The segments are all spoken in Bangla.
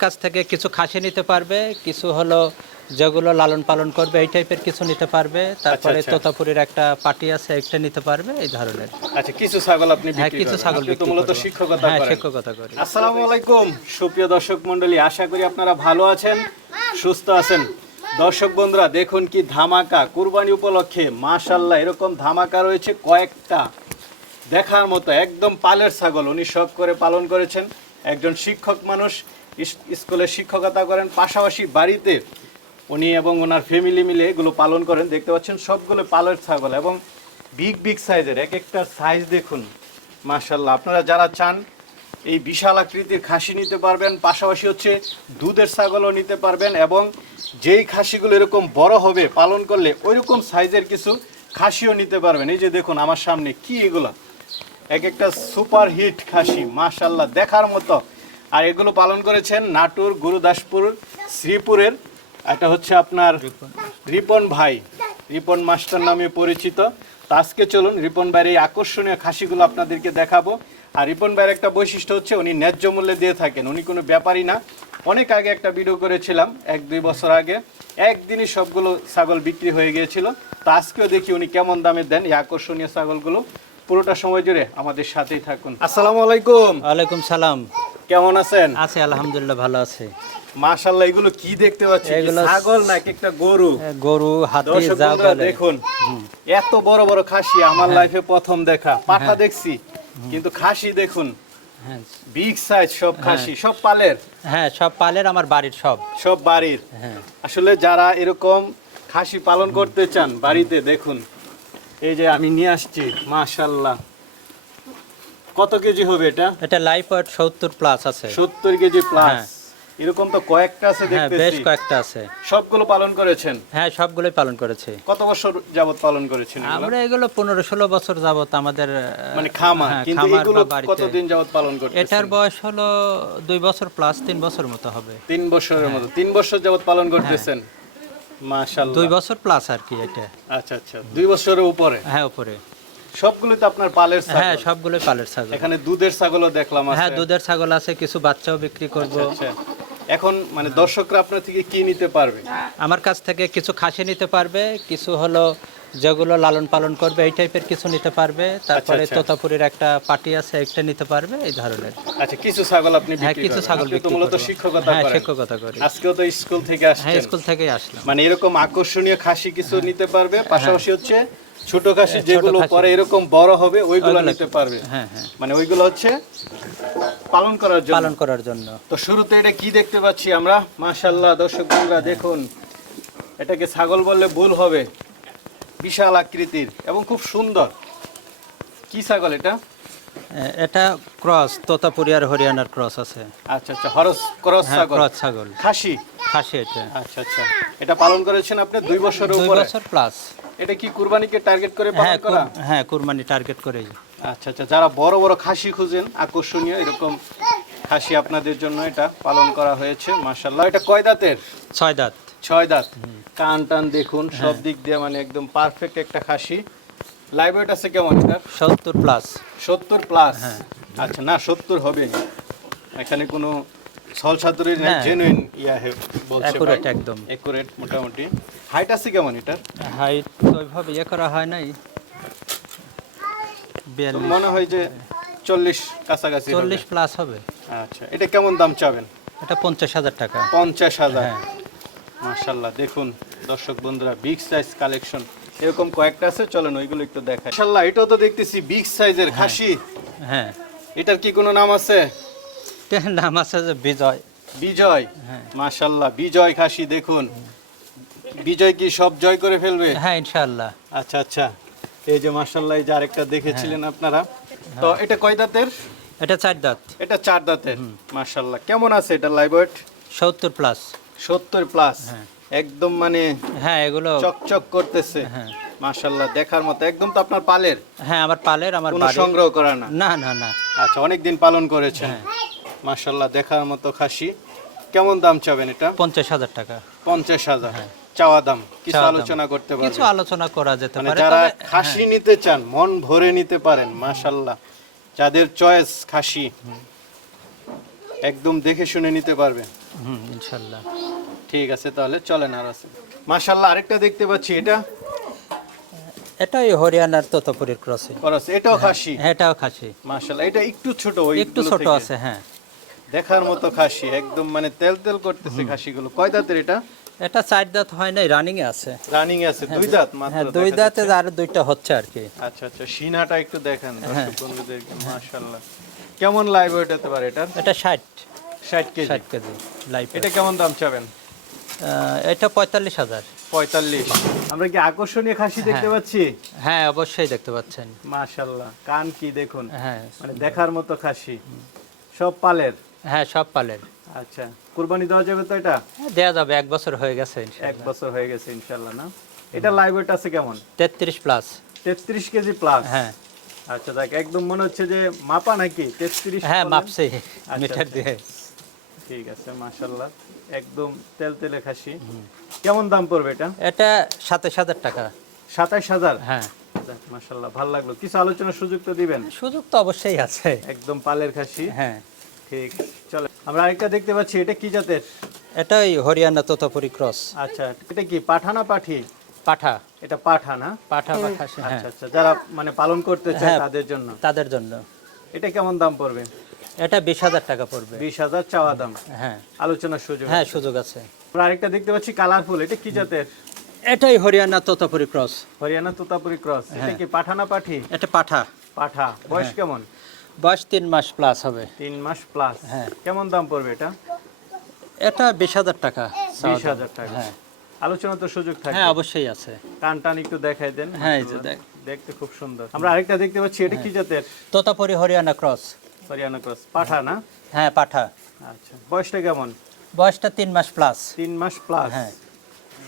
কাছ থেকে কিছু খাসি নিতে পারবে কিছু হলো যেগুলো লালন পালন করবে এই টাইপের কিছু নিতে পারবে। তারপরে আচ্ছা। তোতাপুরির একটা পার্টি আছে একটা নিতে পারবে এই ধরনের। আচ্ছা কিছু ছাগল আপনি হ্যাঁ কিছু ছাগল বিক্রি মূলত। শিক্ষকতা হ্যাঁ শিক্ষকতা করি। আসসালামু আলাইকুম সুপ্রিয় দর্শক মণ্ডলী আশা করি আপনারা ভালো আছেন সুস্থ আছেন। দর্শক বন্ধুরা দেখুন কি ধামাকা কুরবানি উপলক্ষে মাশাল্লাহ এরকম ধামাকা রয়েছে কয়েকটা। দেখার মতো একদম পালের ছাগল উনি শখ করে পালন করেছেন। একজন শিক্ষক মানুষ স্কুলে শিক্ষকতা করেন, পাশাপাশি বাড়িতে উনি এবং ওনার ফ্যামিলি মিলে এগুলো পালন করেন। দেখতে পাচ্ছেন সবগুলো পালের ছাগল এবং বিগ বিগ সাইজের এক একটা সাইজ দেখুন মাশাল্লাহ আপনারা যারা চান, এই বিশাল আকৃতির খাসি নিতে পারবেন, পাশাপাশি হচ্ছে দুধের ছাগলও নিতে পারবেন এবং যেই খাসিগুলো এরকম বড় হবে, পালন করলে ওইরকম সাইজের কিছু খাসিও নিতে পারবেন। এই যে দেখুন আমার সামনে কি এগুলো। এক একটা সুপার হিট খাসি মাশাল্লাহ দেখার মতো। আর এগুলো পালন করেছেন নাটোর, গুরুদাসপুর, শ্রীপুরের, এটা হচ্ছে আপনার রিপন ভাই। রিপন মাস্টার নামে পরিচিত। তো আজকে চলুন রিপন ভাইয়ের এই আকর্ষণীয় খাসিগুলো আপনাদেরকে দেখাবো। আর রিপন ভাইয়ের একটা বৈশিষ্ট্য হচ্ছে উনি ন্যায্য মূল্যে দিয়ে থাকেন। উনি কোনো ব্যাপারই না। অনেক আগে একটা ভিডিও করেছিলাম, এক দুই বছর আগে। একদিনই সবগুলো ছাগল বিক্রি হয়ে গিয়েছিল। তো আজকেও দেখি উনি কেমন দামে দেন এই আকর্ষণীয় ছাগলগুলো। পুরোটা সময় জুড়ে আমাদের সাথেই থাকুন। আসসালামু আলাইকুম। ওয়ালাইকুম সালাম। কেমন আছেন? আছে আলহামদুলিল্লাহ ভালো আছে। এগুলো কি দেখতে পাচ্ছি? ছাগল না এক একটা গরু? গরু হাতি বলে দেখুন এত বড় বড় খাসি আমার লাইফে প্রথম দেখা। পাঠা দেখছি কিন্তু খাসি দেখুন। হ্যাঁ। বিগ সাইজ সব খাসি সব পালের? হ্যাঁ সব পালের আমার বাড়ির সব। সব বাড়ির? হ্যাঁ। আসলে যারা এরকম খাসি পালন করতে চান বাড়িতে দেখুন। এই যে আমি নিয়ে আসছি মাশাল্লাহ কত কেজি হবে এটা? এটা লাইফ ওয়েট সত্তর প্লাস আছে। সত্তর কেজি প্লাস হ্যাঁ। এরকম তো কয়েকটা আছে হ্যাঁ বেশ কয়েকটা আছে। সবগুলো পালন করেছেন? হ্যাঁ সবগুলোই পালন করেছে। কত বছর যাবত পালন করেছেন আমরা এগুলো পনেরো ষোলো বছর যাবত আমাদের মানে খামার হ্যাঁ, কিন্তু এগুলো বা বাড়িতে। কতদিন যাবত পালন করতে এটার বয়স হলো দুই বছর প্লাস তিন বছর মতো হবে। তিন বছরের মতো। তিন বছর যাবত পালন করতেছেন? মাশাআল্লাহ। দুই বছর প্লাস আর কি এটা। আচ্ছা আচ্ছা। দুই বছরের উপরে? হ্যাঁ উপরে। সবগুলো তো আপনার পালের হ্যাঁ ছাগল সবগুলোই পালের ছাগল। এখানে দুধের ছাগলও দেখলাম আছে হ্যাঁ দুধের ছাগল আছে কিছু বাচ্চাও বিক্রি করব। আচ্ছা। এখন মানে দর্শকরা আপনার থেকে কি নিতে পারবে? আমার কাছ থেকে কিছু খাসি নিতে পারবে কিছু হলো যেগুলো লালন পালন করবে এই টাইপের কিছু নিতে পারবে। তারপরে আচ্ছা। তোতাপুরির একটা পার্টি আছে একটা নিতে পারবে এই ধরনের। আচ্ছা কিছু ছাগল আপনি হ্যাঁ কিছু ছাগল মূলত। শিক্ষকতা হ্যাঁ শিক্ষকতা করি। আজকেও তো স্কুল থেকে হ্যাঁ স্কুল থেকেই আসলাম। মানে এরকম আকর্ষণীয় খাসি কিছু নিতে পারবে পাশাপাশি হচ্ছে ছোট খাসি হ্যাঁ, যেগুলো পরে এরকম বড় হবে ওইগুলো নিতে পারবে। হ্যাঁ হ্যাঁ। মানে ওইগুলো হচ্ছে পালন করার জন্য। পালন করার জন্য। তো শুরুতে এটা কি দেখতে পাচ্ছি আমরা? মাশাল্লাহ দর্শক বন্ধুরা দেখুন। এটাকে ছাগল বললে ভুল হবে। বিশাল আকৃতির এবং খুব সুন্দর। কি ছাগল এটা? এটা ক্রস তোতাপুরি আর হরিয়ানার ক্রস আছে। আচ্ছা আচ্ছা হরস ক্রস হ্যাঁ ছাগল। ক্রস ছাগল। খাসি? খাসি এটা। আচ্ছা আচ্ছা। এটা পালন করেছেন আপনি দুই বছরের দুই বছর প্লাস এটা কি কুরবানিকে টার্গেট করে হ্যাঁ পালন করা হ্যাঁ কুরবানি টার্গেট করেই আচ্ছা আচ্ছা যারা বড় বড় খাসি খুঁজেন আকর্ষণীয় এরকম খাসি আপনাদের জন্য এটা পালন করা হয়েছে মাশাল্লাহ এটা কয় দাঁতের? ছয় দাঁত। ছয় দাঁত। কান টান দেখুন সব দিক দিয়ে মানে একদম পারফেক্ট একটা খাসি। লাইভ ওয়েট আছে কেমন এটা সত্তর প্লাস সত্তর প্লাস হ্যাঁ। আচ্ছা না সত্তর হবে এখানে কোনো ছাত্রের না। জেনুইন ইয়া হে বলছে Accurate একদম। একুরেট মোটামুটি। হাইট আছে কেমন এটা হাইট ওইভাবে ইয়ে করা হয় নাই। মনে হয় যে চল্লিশ কাছাকাছি চল্লিশ প্লাস হবে। আচ্ছা এটা কেমন দাম চাবেন? এটা পঞ্চাশ হাজার টাকা। পঞ্চাশ হাজার। হ্যাঁ। মাশাল্লাহ দেখুন দর্শক বন্ধুরা বিগ সাইজ কালেকশন এরকম কয়েকটা আছে চলেন ওইগুলো একটু দেখাই। মাশাল্লাহ এটাও তো দেখতেছি বিগ সাইজের খাসি। হ্যাঁ। এটার কি কোনো নাম আছে? নাম আছে যে বিজয়। বিজয়? হ্যাঁ। মাশাল্লাহ বিজয় খাসি দেখুন। বিজয় কি সব জয় করে ফেলবে? হ্যাঁ ইনশাআল্লাহ। আচ্ছা আচ্ছা। এই যে মাশাল্লাহ এই যে আরেকটা দেখেছিলেন হ্যাঁ। আপনারা। তো এটা কয় দাঁতের? এটা চার দাঁত। এটা চার দাঁতের। মাশাল্লাহ কেমন আছে এটা লাইভ ওয়েট সত্তর প্লাস সত্তর প্লাস হ্যাঁ। একদম মানে হ্যাঁ এগুলো চকচক করতেছে। হ্যাঁ। মাশাল্লাহ দেখার মতো। একদম তো আপনার পালের। হ্যাঁ আমার পালের আমার সংগ্রহ করা না। না না না। আচ্ছা অনেক দিন পালন করেছেন। হ্যাঁ। মাশাল্লাহ দেখার মতো খাসি। কেমন দাম চাবেন এটা? পঞ্চাশ হাজার টাকা। পঞ্চাশ হাজার। চাওয়া দাম। কিছু আলোচনা করতে কিছু আলোচনা করা যেতে মানে পারে। যারা হ্যাঁ। খাসি নিতে চান মন ভরে নিতে পারেন মাশাল্লাহ যাদের চয়েস খাসি একদম দেখে শুনে নিতে পারবেন। হুম ইনশাল্লাহ ঠিক আছে তাহলে চলেন আর আছে মাশাল্লাহ আরেকটা দেখতে পাচ্ছি এটা? এটাই হরিয়ানার তোতাপুরের ক্রসিং। খরচ এটাও খাসি? এটাও খাসি। মাশাল্লাহ এটা একটু ছোট ওই একটু ছোট আছে হ্যাঁ। দেখার মতো খাসি একদম মানে তেল তেল করতেছে খাসিগুলো। কয় দাঁতের এটা? এটা চার দাঁত হয় নাই রানিং এ আছে। রানিং আছে দুই দাঁত মাত্র হ্যাঁ দুই দাঁতে আর দুইটা হচ্ছে আর কি। আচ্ছা আচ্ছা সিনাটা একটু দেখেন হ্যাঁ। দর্শক বন্ধুদেরকে মাশাল্লাহ কেমন লাইভ ওয়েট হতে পারে এটা এটা ষাট। ষাট কেজি। ষাট কেজি লাইফ এটা কেমন দাম চাবেন? এটা পঁয়তাল্লিশ হাজার। পঁয়তাল্লিশ। আমরা কি আকর্ষণীয় খাসি দেখতে হ্যাঁ। পাচ্ছি? হ্যাঁ অবশ্যই দেখতে পাচ্ছেন। মাশাল্লাহ কান কি দেখুন। হ্যাঁ। মানে দেখার মতো খাসি। সব পালের? হ্যাঁ সব পালের। আচ্ছা কুরবানি দেওয়া যাবে তো এটা? দেওয়া যাবে এক বছর হয়ে গেছে এক বছর হয়ে গেছে ইনশাল্লাহ না? এটা লাইভ ওয়েট আছে কেমন? তেত্রিশ প্লাস তেত্রিশ কেজি প্লাস হ্যাঁ। আচ্ছা দেখ একদম মনে হচ্ছে যে মাপা নাকি? তেত্রিশ হ্যাঁ মাপছে আচ্ছা, মিটার আচ্ছা। দিয়ে। ঠিক আছে মাশাল্লাহ একদম তেল তেলে খাসি। কেমন দাম পড়বে এটা? এটা সাতাশ হাজার টাকা। সাতাইশ হাজার? হ্যাঁ। মাশাল্লাহ ভালো লাগল। কিছু আলোচনার সুযোগ তো দিবেন? সুযোগ তো অবশ্যই আছে। একদম পালের খাসি। হ্যাঁ। ঠিক। চলে আমরা আরেকটা দেখতে পাচ্ছি এটা কি জাতের? এটাই হরিয়ানা তোতাপুরি ক্রস। আচ্ছা এটা কি পাঠা না পাঠি? পাঠা। এটা পাঠা না? পাঠা বা খাসি হ্যাঁ। আচ্ছা আচ্ছা যারা মানে পালন করতে চায় হ্যাঁ। তাদের জন্য। তাদের জন্য। এটা কেমন দাম পড়বে? এটা বিশ হাজার টাকা পড়বে। বিশ হাজার চাওয়া দাম। হ্যাঁ। আলোচনার সুযোগ হ্যাঁ সুযোগ আছে। আমরা আরেকটা দেখতে পাচ্ছি কালারফুল। এটা কি জাতের? এটাই হরিয়ানা তোতাপুরি ক্রস। হরিয়ানা তোতাপুরি ক্রস। এটা হ্যাঁ। কি পাঠা না পাঠি? এটা পাঠা। পাঠা। বয়স হ্যাঁ। কেমন? বয়স তিন মাস প্লাস হবে। তিন মাস প্লাস হ্যাঁ। কেমন দাম পড়বে এটা? এটা বিশ হাজার টাকা। বিশ হাজার টাকা। হ্যাঁ। আলোচনা তো সুযোগ থাকে হ্যাঁ অবশ্যই আছে। টান টান একটু দেখাই দেন। হ্যাঁ, এই যে দেখ। দেখতে খুব সুন্দর। আমরা আরেকটা দেখতে পাচ্ছি এটা কি জাতের? তোতাপুরি হরিয়ানা ক্রস হরিয়ানা ক্রস পাঠা না? হ্যাঁ পাঠা। আচ্ছা বয়সটা কেমন? বয়সটা তিন মাস প্লাস তিন মাস প্লাস হ্যাঁ।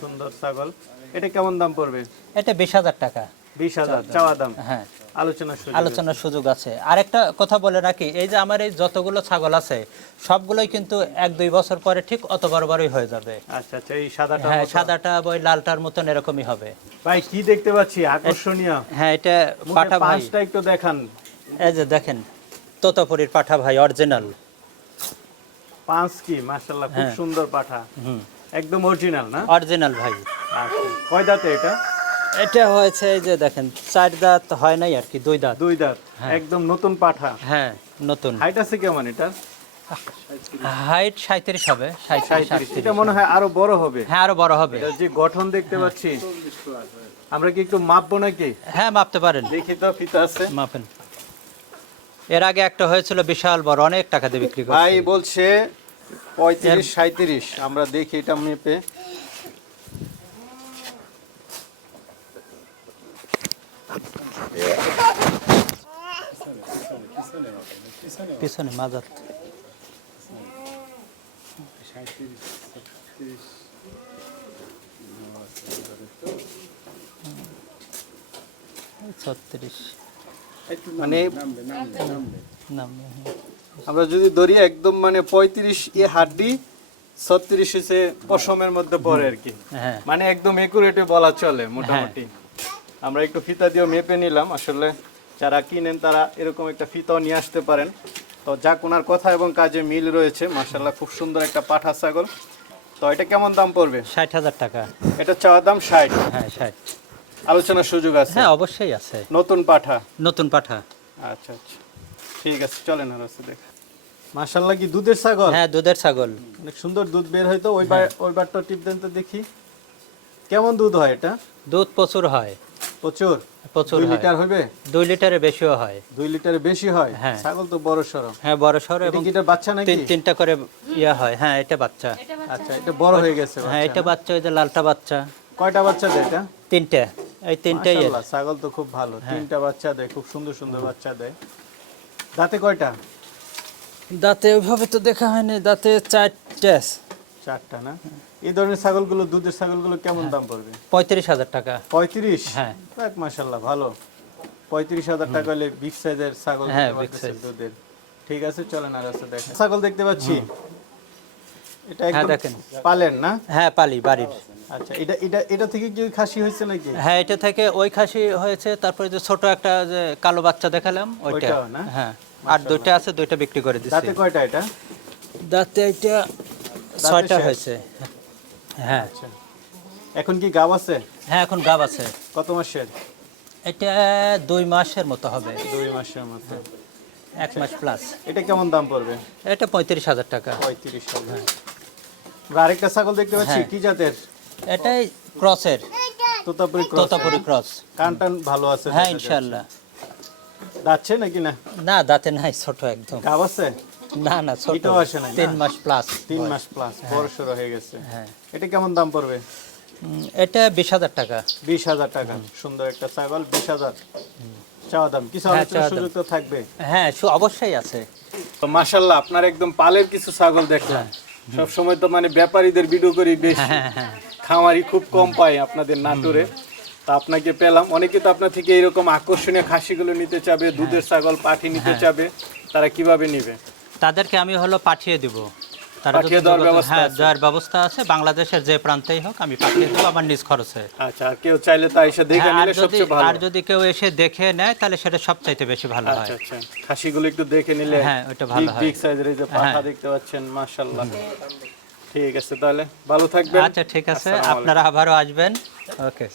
সুন্দর ছাগল। এটা কেমন দাম পড়বে? এটা বিশ হাজার টাকা। বিশ হাজার চাওয়া দাম। হ্যাঁ। আলোচনার সুযোগ আছে। আরেকটা কথা বলে রাখি এই যে আমার এই যতগুলো ছাগল আছে সবগুলোই কিন্তু এক দুই বছর পরে ঠিক অত বড় বড়ই হয়ে যাবে। আচ্ছা আচ্ছা এই সাদাটা হ্যাঁ সাদাটা ওই লালটার মতন এরকমই হবে। ভাই কি দেখতে পাচ্ছি? আকর্ষণীয়। হ্যাঁ এটা পাঠা ভাই। পাঁচটা একটু দেখান। এই যে দেখেন তোতাপুরির পাঠা ভাই অরিজিনাল পাঁচ কি? মাশাল্লাহ খুব হ্যাঁ। সুন্দর পাঠা। হুম। একদম অরিজিনাল না? অরিজিনাল ভাই। আচ্ছা কয় দাঁতে এটা? এটা হয়েছে এই যে দেখেন চার দাঁত হয় নাই আর কি দুই দাঁত। দুই দাঁত হ্যাঁ। একদম নতুন পাঠা। হ্যাঁ নতুন। হাইট আছে কেমন এটা হাইট সাঁত্রিশ হবে সাঁত্রিশ সাঁইত্রিশ। এটা মনে হয় আরও বড় হবে। হ্যাঁ আরও বড় হবে। যে গঠন দেখতে পাচ্ছি আমরা কি একটু মাপবো নাকি? হ্যাঁ মাপতে পারেন। দেখি তো ফিতা আছে। মাপেন। এর আগে একটা হয়েছিল বিশাল বড় অনেক টাকা দিয়ে বিক্রি ভাই বলছে পঁয়ত্রিশ সাঁত্রিশ আমরা দেখি এটা মেপে। পিছনে ছত্রিশ। মানে আমরা যদি ধরি একদম মানে পঁয়ত্রিশ ই হাড্ডি ছত্রিশ হচ্ছে পশমের মধ্যে পড়ে আর কি। হ্যাঁ। মানে একদম একুরেটে বলা চলে মোটামুটি। আমরা একটু ফিতা দিয়েও মেপে নিলাম। আসলে যারা কিনেন তারা এরকম একটা ফিতাও নিয়ে আসতে পারেন। তো যাক ওনার কথা এবং কাজে মিল রয়েছে। মাসাল্লাহ খুব সুন্দর একটা পাঠা ছাগল। তো এটা কেমন দাম পড়বে? ষাট হাজার টাকা। এটা চাওয়া দাম ষাট? হ্যাঁ ষাট। আলোচনার সুযোগ আছে? হ্যাঁ অবশ্যই আছে। নতুন পাঠা? নতুন পাঠা। আচ্ছা আচ্ছা। ঠিক আছে চলেন আর আছে দেখ। মাসাল্লাহ কি দুধের ছাগল? হ্যাঁ দুধের ছাগল। অনেক সুন্দর দুধ বের হয় তো। ওই বার ওই বারটা টিপ দেন তো দেখি। কেমন দুধ হয় এটা? দুধ প্রচুর হয়। প্রচুর? প্রচুর লিটার হবে? দুই লিটারের বেশিও হয়। দুই লিটারের বেশি হয়? হ্যাঁ। ছাগল তো বড় সড়ো হ্যাঁ বড় এটা এবং এটা বাচ্চা নাকি? তিন তিনটা করে ইয়া হয়। হ্যাঁ এটা বাচ্চা। আচ্ছা এটা বড় হয়ে গেছে হ্যাঁ এটা বাচ্চা ওই যে লালটা বাচ্চা। কয়টা বাচ্চা দেয় এটা? তিনটে। এই তিনটেই। ছাগল তো খুব ভালো। হ্যাঁ। তিনটা বাচ্চা দেয় খুব সুন্দর সুন্দর বাচ্চা দেয়। দাঁতে কয়টা? দাঁতে ওইভাবে তো দেখা হয়নি দাঁতে চারটা চারটা না? এই ধরনের ছাগলগুলো দুধের ছাগলগুলো কেমন দাম পড়বে? পঁয়ত্রিশ হাজার টাকা। পঁয়ত্রিশ? হ্যাঁ। মাসাল্লাহ ভালো। পঁয়ত্রিশ হাজার টাকা হলে বিগ সাইজের ছাগল হ্যাঁ। দুধের। ঠিক আছে চলেন আর আছে দেখেন। ছাগল দেখতে পাচ্ছি? এটা হ্যাঁ, একদম দেখেন। পালেন না? হ্যাঁ পালি বাড়ির। আচ্ছা এটা এটা এটা থেকে কি খাসি হয়েছে নাকি? হ্যাঁ এটা থেকে ওই খাসি হয়েছে তারপরে যে ছোট একটা যে কালো বাচ্চা দেখালাম ওইটা। না? হ্যাঁ আর দুইটা আছে দুইটা বিক্রি করে দিচ্ছি দাঁতে কয়টা এটা? দাঁতে এটা ছয়টা হয়েছে। হ্যাঁ এখন কি গাব আছে? হ্যাঁ এখন গাব আছে। কত মাসের? এটা দুই মাসের মতো হবে। দুই মাসের মতো। এক মাস প্লাস এটা কেমন দাম পড়বে? এটা পঁয়ত্রিশ হাজার টাকা। পঁয়ত্রিশ হাজার। আমরা আরেকটা ছাগল দেখতে পাচ্ছি হ্যাঁ। কি জাতের? এটাই ক্রসের। তোতাপুরি ক্রস। তোতাপুরি ক্রস। কান টান ভালো আছে হ্যাঁ। ইনশাল্লাহ যাচ্ছে নাকি না? না দাঁতে নাই ছোট একদম। গাব আছে? না না ছোট। আসে তিন মাস প্লাস তিন মাস প্লাস বড় সড়ো হয়ে গেছে। হ্যাঁ। এটা কেমন দাম পড়বে? এটা বিশ হাজার টাকা। বিশ হাজার টাকা। সুন্দর একটা ছাগল বিশ হাজার। চাওয়া দাম। কিছু হ্যাঁ, আলোচনার সুযোগ তো থাকবে। হ্যাঁ অবশ্যই আছে। তো মাশাল্লাহ আপনার একদম পালের কিছু ছাগল দেখলাম। সব সময় তো মানে ব্যাপারীদের ভিডিও করি বেশি। হ্যাঁ হ্যাঁ খামারি খুব কম পায় আপনাদের নাটোরে। তা আপনাকে পেলাম। অনেকে তো আপনার থেকে এরকম আকর্ষণীয় খাসিগুলো নিতে চাবে দুধের ছাগল পাঠি নিতে হ্যাঁ। চাবে। তারা কীভাবে নিবে? তাদেরকে আমি হলো পাঠিয়ে দিব। তারা পাঠিয়ে দেওয়ার ব্যবস্থা হ্যাঁ আছে? দেওয়ার ব্যবস্থা আছে বাংলাদেশের যে প্রান্তেই হোক আমি পাঠিয়ে দেবো আমার নিজ খরচে। আচ্ছা আর কেউ চাইলে তা এসে দেখে হ্যাঁ, আর নিলে যদি সবচেয়ে ভালো। আর যদি কেউ এসে দেখে নেয় তাহলে সেটা সবচাইতে বেশি ভালো হয়। আচ্ছা আচ্ছা। খাসিগুলো একটু দেখে নিলে হ্যাঁ, ওটা ভালো হয়। বিগ সাইজের এই যে পাঠা। দেখতে পাচ্ছেন মাশাআল্লাহ। ঠিক আছে তাহলে ভালো থাকবেন। আচ্ছা ঠিক আছে। আপনারা আবারও আসবেন। ওকে।